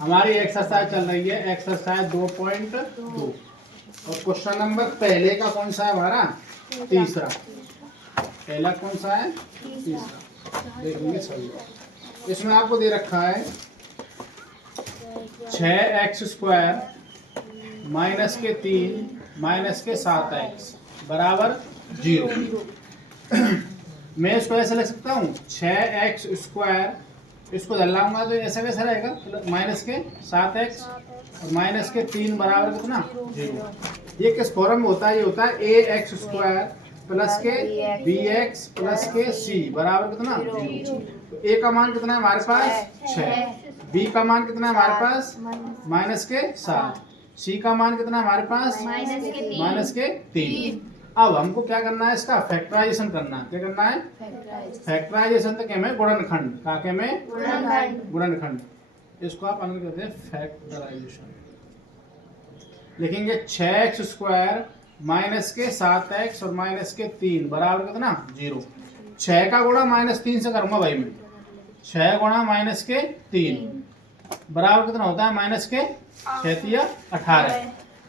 हमारी एक्सरसाइज चल रही है एक्सरसाइज 2.2 और क्वेश्चन नंबर पहले का कौन सा है हमारा? तीसरा। पहला कौन सा है? तीसरा। देखेंगे सही। इसमें आपको दे रखा है 6x² माइनस के 3 माइनस के 7x बराबर 0। मैं इसको ऐसे लिख सकता हूँ 6x², इसको दलाऊंगा तो ऐसा कैसा रहेगा? माइनस के 7x और माइनस के 3 बराबर कितना? 0। ये किस फॉर्म में होता है? ये होता है ax² प्लस के bx प्लस के c बराबर कितना? 0। तो a का मान कितना है हमारे पास? 6। b का मान कितना है हमारे पास? माइनस के 7। c का मान कितना है हमारे पास? माइनस के 3। अब हमको क्या करना है? इसका फैक्टराइजेशन करना है। क्या करना है? फैक्टराइजेशन तो क्या में गुणनखंड का क्या में गुणनखंड। इसको आप अंग्रेजी कहते हैं फैक्टराइजेशन। लिखेंगे 6x² माइनस के 7x और माइनस के 3 बराबर कितना? 0। 6 का गुणा -3 से करूंगा भाई मैं। 6 गुणा माइनस के 3 बराबर कितना होता है? माइनस के 6 18।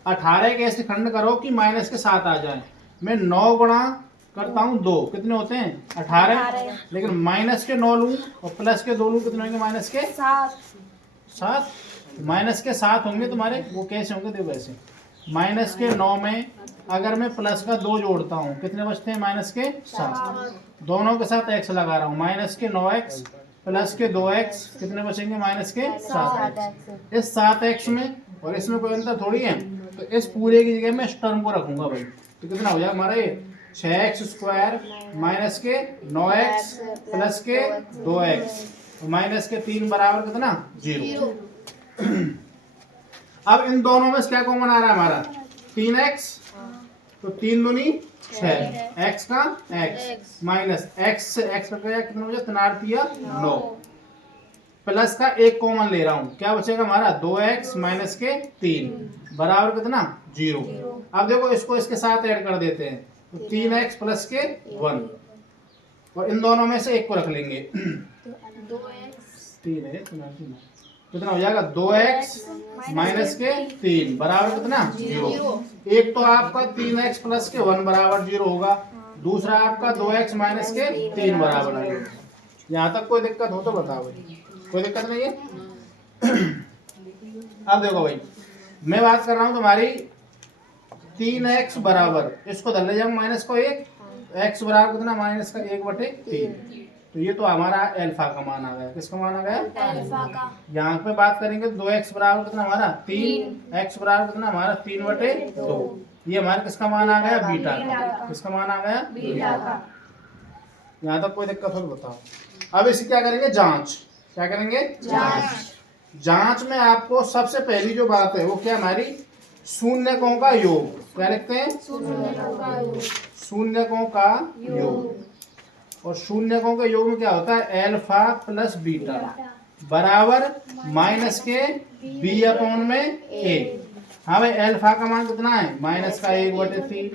18 के ऐसे खंड करो कि माइनस के 7 आ जाए। मैं 9 गुणा करता हूँ 2, कितने होते हैं? 18। लेकिन माइनस के 9 लूँ और प्लस के 2 लूँ, कितने होंगे? माइनस के 7। माइनस के 7 होंगे तुम्हारे। वो कैसे होंगे? देखो ऐसे, माइनस के 9 में अगर मैं प्लस का 2 जोड़ता हूँ, कितने बचते हैं? माइनस के 7। दोनों के साथ x लगा रहा हूँ। माइनस के 9x प्लस के 2x कितने बचेंगे? माइनस के 7x। इस 7x में और इसमें कोई अंतर थोड़ी है, तो इस पूरे की जगह मैं इस टर्म को रखूंगा भाई। तो कितना हो जाएगा हमारा? ये 6x² माइनस के 9x प्लस के 2x माइनस के 3 बराबर कितना? 0। अब इन दोनों में से क्या कॉमन आ रहा है हमारा? 3x। तो 3 दूनी 6, x का x माइनस x से x का कितना हो जाए? 9 प्लस का 1 कॉमन ले रहा हूँ। क्या बचेगा हमारा? 2x माइनस के 3 बराबर कितना? 0। अब देखो इसको इसके साथ ऐड कर देते हैं तो 3x प्लस के 1 और इन दोनों में से एक को रख लेंगे। 3 है कितना हो जाएगा? 2x माइनस के 3 बराबर कितना? 0। एक तो आपका 3x प्लस के 1 बराबर 0 होगा, दूसरा आपका 2x माइनस के 3 बराबर आएगा। यहाँ तक कोई दिक्कत हो तो बताओ भाई। कोई दिक्कत नहीं है? अब देखो भाई, मैं बात कर रहा हूँ तुम्हारी 3x बराबर, इसको धर ले जाऊँ माइनस को 1, x बराबर कितना? माइनस का 1/3। तो ये तो हमारा अल्फा का मान आ गया। किसका मान आ गया? अल्फा का। यहाँ पे बात करेंगे तो 2x बराबर कितना हमारा? 3। x बराबर कितना हमारा? 3/2। ये हमारा किसका मान आ गया? बीटा का। किसका मान आ गया? बीटा का। यहाँ तक कोई दिक्कत हो तो बताओ। अब इसे क्या करेंगे? जांच। क्या करेंगे? जांच में आपको सबसे पहली जो बात है वो क्या हमारी? शून्यकों का योग। क्या लिखते हैं? शून्यकों का योग। और शून्यकों के योग में क्या होता है? अल्फा प्लस बीटा बराबर माइनस के b/a। हाँ भाई, अल्फा का मान कितना है? माइनस का 1/3।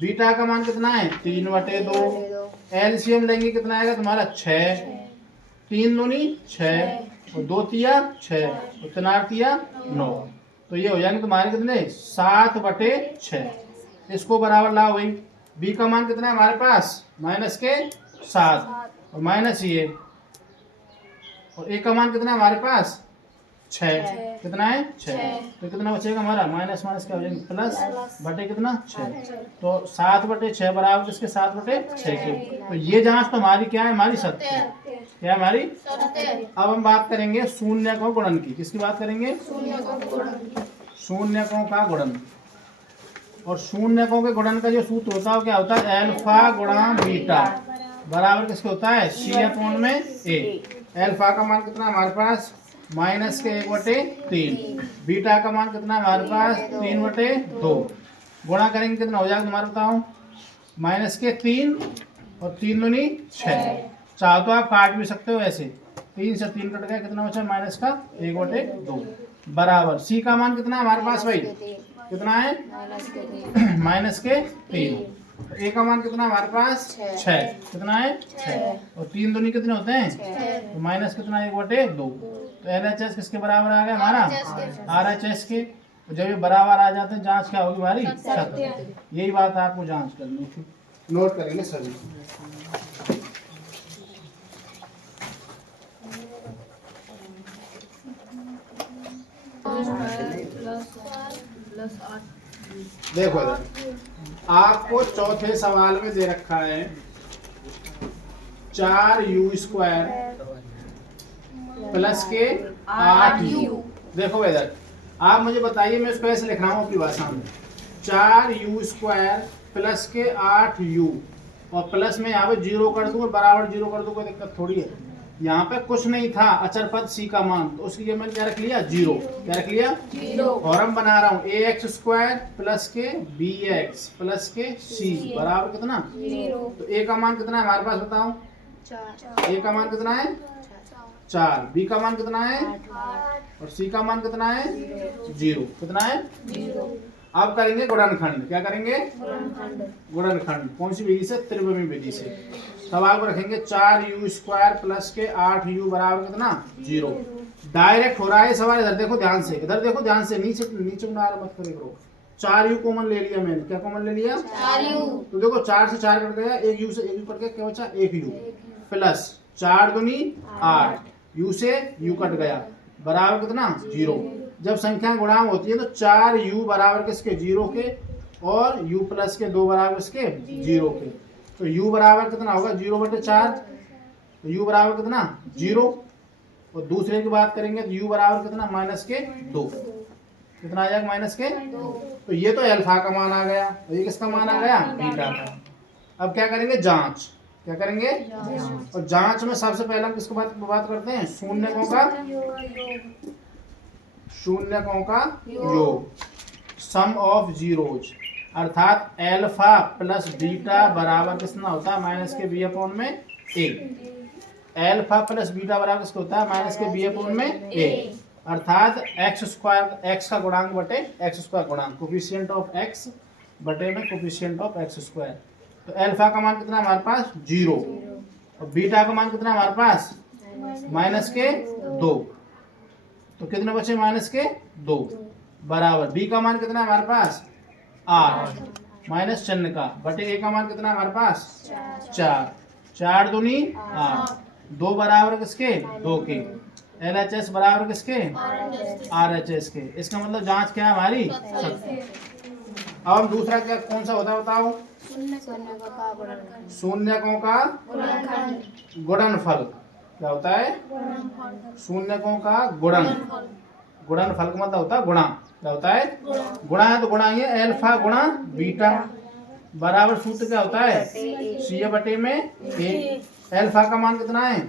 बीटा का मान कितना है? 3/2। एलसीएम लेंगे कितना आएगा तुम्हारा? 6। 3 दूनी 6 और 2 तिया 6 और 3 तिया 9। तो ये हो जाएंगे तुम्हारे कितने? 7/6। इसको बराबर लाओ भाई। बी का मान कितना है हमारे पास? माइनस के 7 और माइनस ये, और ए का मान कितना है हमारे पास? 6। कितना है? 6। तो कितना बचेगा हमारा? माइनस माइनस क्या हो जाएंगे? प्लस बटे कितना? 6। तो 7/6 बराबर किसके? 7/6 के। तो ये जांच तो हमारी क्या है? हमारी सत्य है। क्या हमारी? अब हम बात करेंगे शून्यकों गुणन की। किसकी बात करेंगे? शून्यकों का गुणन। और शून्यकों के गुणन का जो सूत्र होता है क्या होता है? अल्फा गुणा बीटा बराबर किसके होता है? c/a। अल्फा का मान कितना हमारे पास? माइनस के 1/3। बीटा का मान कितना हमारे पास? 3/2। गुणा करेंगे कितना हो जाएगा तुम्हारा? बताओ। माइनस के 3 और 3 दूनी 6। चाहो तो आप काट भी सकते हो ऐसे। 3 से 3 कट गया, कितना बचा? माइनस का 1/2 बराबर c का मान कितना हमारे पास भाई? कितना है? माइनस के 3। तो ए का मान कितना हमारे पास 6, कितना है 6, और 3 दूनी कितने होते हैं, तो माइनस कितना 1/2। तो LHS किसके बराबर आ गया हमारा, RHS के। तो जब ये बराबर आ जाते हैं जांच क्या होगी हमारी, सत्य। यही बात आपको जांच करनी थी, नोट करेंगे सभी। देखो इधर आपको चौथे सवाल में दे रखा है 4u² प्लस के 8u। देखो इधर आप मुझे बताइए, मैं इसको ऐसे लिख रहा हूँ अपनी भाषा में, 4u² प्लस के 8u, और प्लस में यहाँ पे 0 कर दूंगा, बराबर 0 कर दूंगा, कोई दिक्कत थोड़ी है। यहाँ पे कुछ नहीं था, अचर पद c का मान, तो उसकी मैंने क्या रख लिया 0। क्या रख लिया 0। और हम बना रहा हूँ ax² प्लस के bx प्लस के c बराबर कितना 0। तो a का मान कितना है हमारे पास, बताओ 4। a का मान कितना है 4, b का मान कितना है 8, और c का मान कितना है 0। कितना है 0। अब करेंगे गुणनखंड। क्या करेंगे गुणनखंड। कौन सी विधि से, त्रिविमी विधि से। तब आप रखेंगे 4u² प्लस के 8u बराबर कितना 0। डायरेक्ट हो रहा है सवाल। इधर देखो ध्यान से, इधर देखो ध्यान से, नीचे नीचे मत करो। 4u कॉमन ले लिया मैंने। क्या कॉमन ले लिया 4u। तो देखो 4 से 4 कट गया, 1 u से 1 u कट गया, क्या बचा 1u, प्लस 4 दूनी 8, u से u कट गया, बराबर कितना 0। जब संख्या गुणांक होती है तो 4u बराबर किसके 0 के, और u प्लस के 2 बराबर किसके 0 के। तो u बराबर कितना होगा 0/4, तो u बराबर कितना 0। और दूसरे की बात करेंगे तो u बराबर कितना -2, कितना आ जाएगा -2। तो ये तो अल्फा का मान आ गया, और ये किसका मान आ गया बीटा का। अब क्या करेंगे जांच। क्या करेंगे और जांच में सबसे पहले हम किसको बात करते हैं, शून्यकों का योग, सम ऑफ जीरोज, अर्थात अल्फा प्लस बीटा बराबर कितना होता है -b/a। अल्फा प्लस बीटा बराबर किसका होता है -b/a, अर्थात x का गुणांक बटे x² गुणांक, कोफिशिएंट ऑफ x बटे में कोफिशिएंट ऑफ x²। तो अल्फा का मान कितना हमारे पास 0, और बीटा का मान कितना हमारे पास -2। तो कितने बचे -2, बराबर b का मान कितना हमारे पास 8, माइनस चिन्ह का, बटे a का मान कितना हमारे पास 4, 4 दूनी 8, 2 बराबर किसके 2 के, LHS बराबर किसके RHS के। इसका मतलब जांच क्या है हमारी सत्य। अब हम दूसरा क्या कौन सा होता है बताओ, शून्यकों का गुणनफल। क्या होता है शून्यकों का गुणनफल का मतलब होता है गुणा। क्या होता है गुणा, है तो गुणा ये अल्फा गुणा बीटा बराबर सूत्र क्या होता है c/a। अल्फा का मान कितना है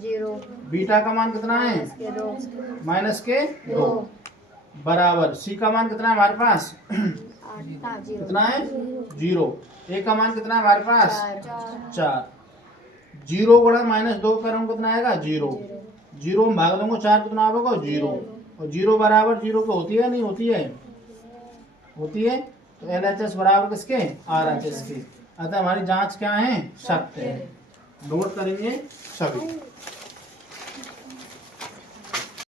0, बीटा का मान कितना है -2, बराबर c का मान कितना है हमारे पास कितना है 0, a का मान कितना है हमारे पास 4। 0 गुणा -2 करूँ कितना आएगा 0, 0 में भाग दूंगा 4 कितना होगा 0, और 0 बराबर 0 को होती है नहीं होती है, होती है। तो LHS बराबर किसके RHS के। अतः हमारी जांच क्या है सत्य है। नोट करेंगे सभी।